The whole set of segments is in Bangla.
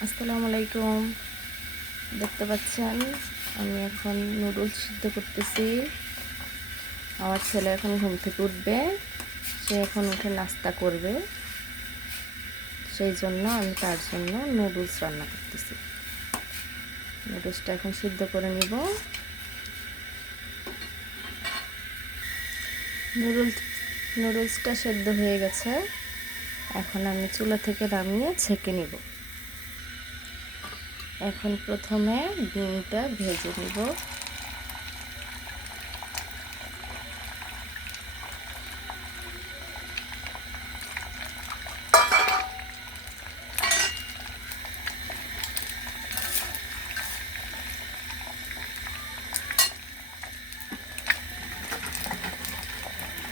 আসসালামু আলাইকুম। দেখতে পাচ্ছেন আমি এখন নুডলস সিদ্ধ করতেছি। আমার ছেলে এখন ঘুম থেকে উঠবে, সে এখন উঠে নাস্তা করবে, সেই জন্য আমি তার জন্য নুডলস রান্না করতেছি। নুডলসটা এখন সিদ্ধ করে নিব। নুডলসটা সেদ্ধ হয়ে গেছে, এখন আমি চুলা থেকে নামিয়ে ছেঁকে নিব। এখন প্রথমে ডিমটা ভেজে নিব।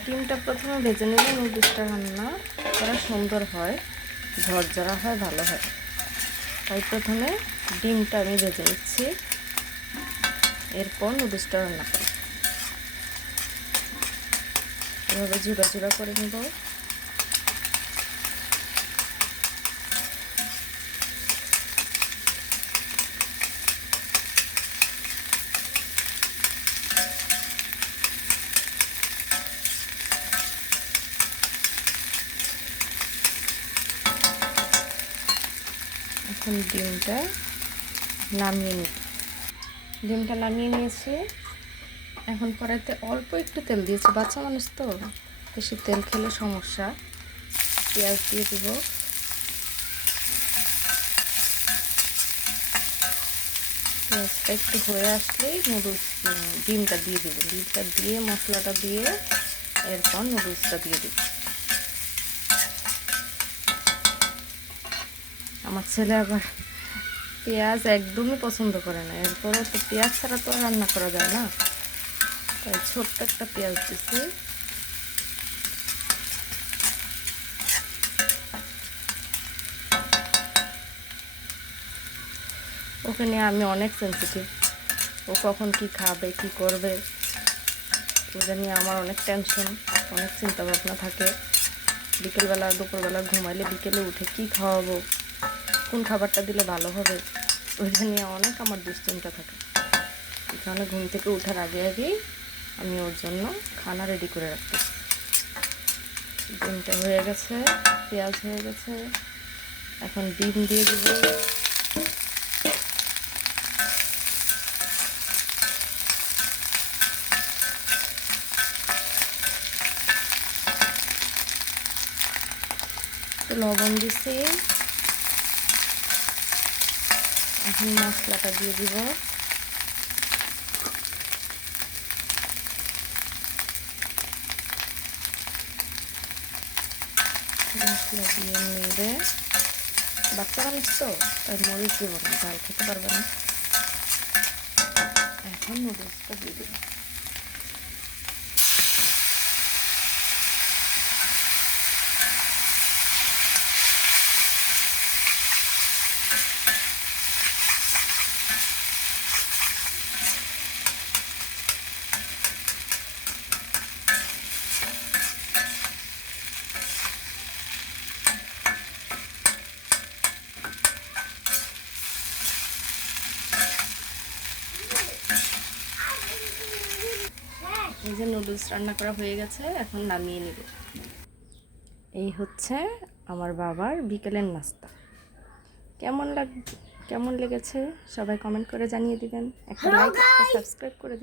ডিমটা প্রথমে ভেজে নিলে নুডলসটা রান্না করা সুন্দর হয়, ঝরঝরা হয়, ভালো হয়। তাই প্রথমে ডিমটা আমি ভেজে নিচ্ছি, এরপর নুডলসটা রান্না করি। এভাবে ঝুড়া ঝুড়া করে নেব। এখন ডিমটা নামিয়ে নিয়েছি। এখন কড়াইতে অল্প একটু তেল দিয়েছি, বাচ্চা মানুষ তো বেশি তেল খেলে সমস্যা। পেঁয়াজ দিয়ে দিব। পেঁয়াজটা একটু হয়ে আসলেই ডিমটা দিয়ে দেব। ডিমটা দিয়ে মশলাটা দিয়ে এরপর নুডলসটা দিয়ে দেব। আমার ছেলে আবার পেঁয়াজ একদমই পছন্দ করে না, এরপরও তো পেঁয়াজ ছাড়া তো রান্না করা যায় না, তাই ছোট্ট একটা পেঁয়াজ দিচ্ছি। ওকে নিয়ে আমি অনেক সেন্সিটিভ, ও কখন কি খাবে কি করবে ওটা নিয়ে আমার অনেক টেনশন, অনেক চিন্তা ভাবনা থাকে। বিকেলবেলা দুপুরবেলা ঘুমাইলে বিকেলে উঠে কি খাওয়াবো, কোন খাবারটা দিলে ভালো হবে, ওইটা নিয়ে অনেক আমার দুশ্চিন্তা থাকে। এখানে ঘুম থেকে ওঠার আগে আগেই আমি ওর জন্য খানা রেডি করে রাখতেছি। ডিমটা হয়ে গেছে, পেঁয়াজ হয়ে গেছে, এখন ডিম দিয়ে দিব। লবণ দিছি, এখন মশলাটা দিয়ে দিব। মশলা দিয়ে নেড়ে, বাচ্চা মানুষ তো তাই মরিচ দেবো না, ঝাল খেতে পারবে না। এখন নুডলসটা দিয়ে দেবো। এই যে নুডলস রান্না করা হয়ে গেছে, এখন নামিয়ে নেব। এই হচ্ছে আমার বাবার বিকেলের নাস্তা। কেমন লেগেছে সবাই কমেন্ট করে জানিয়ে দিবেন, একটা লাইক, একটা সাবস্ক্রাইব করে দিবেন।